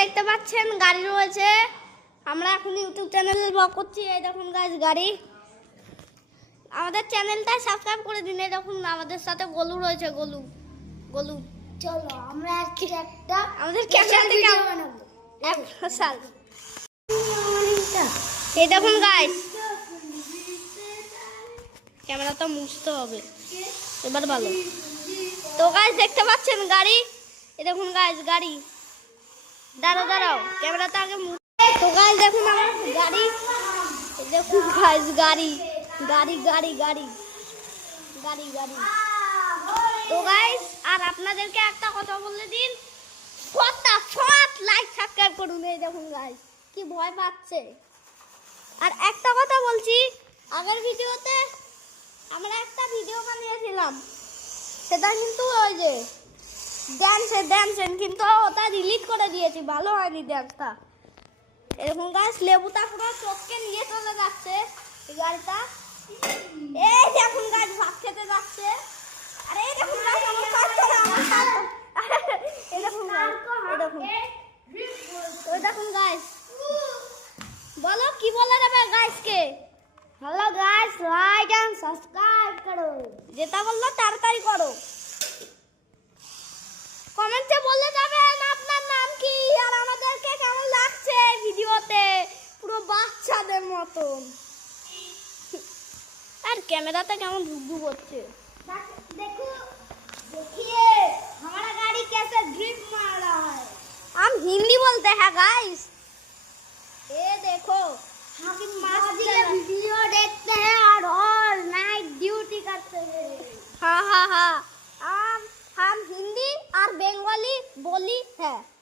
দেখতে পাচ্ছেন গাড়ি রয়েছে। আমরা এখন ইউটিউব চ্যানেলে ব্লগ করছি। এই দেখুন গাইস গাড়ি। আমাদের চ্যানেলটা সাবস্ক্রাইব করে দিন। এই দেখুন আমাদের সাথে গোলু রয়েছে। গোলু গোলু চলো আমরা আজকে একটা আমাদের ক্যামেরাতে ভিডিও কেমন বানাবো। এক সাল। এই দেখুন গাইস ক্যামেরাটা মুছতে হবে এবার ভালো। তো গাইস দেখতে পাচ্ছেন গাড়ি। এই দেখুন গাইস গাড়ি। দাঁড়াও দাঁড়াও ক্যামেরাটা আগে তো গাইস দেখুন আমার গাড়ি। এই দেখুন গাইস গাড়ি গাড়ি গাড়ি গাড়ি গাড়ি গাড়ি। তো গাইস আর আপনাদেরকে একটা কথা বলে দিন, ফটাফট লাইক সাবস্ক্রাইব করুন। এই দেখুন গাইস কি ভয় পাচ্ছে। আর একটা কথা বলছি, আগের ভিডিওতে আমরা একটা ভিডিও বানিয়েছিলাম, সেটা কিন্তু ওই যে ড্যান্সের কিন্তু ওটা ডিলিট করে দিয়েছি, ভালো হয়নি ড্যান্সটা। এরকম গাছ লেবুটা পুরো চোখকে নিয়ে চলে যাচ্ছে এই গাড়িটা। এই দেখুন গাছ ভাত খেতে যাচ্ছে। আরে এই দেখুন গাছ আমার কাছে এই দেখুন গাছ, এই দেখুন ওই দেখুন গাছ। বলো কি বলে দেবে গাছকে? Hello guys, like and subscribe করো। যেটা বললো তাড়াতাড়ি করো। কমেন্টে বলে যাবেন আপনার নাম কি আর আমাদেরকে কেমন লাগছে ভিডিওতে, পুরো বাচ্চাদের মতন। আর ক্যামেরাটা কেমন ধুকধুক হচ্ছে। देखो देखिए हमारा गाड़ी कैसे ड्रिफ्ट मार रहा है। हम हिंदी बोलते हैं गाइस। ये देखो हम मस्ती के वीडियो देखते हैं और ऑल नाइट ड्यूटी करते हैं। हाँ हाँ हाँ हम हिंदी और बंगाली बोली है।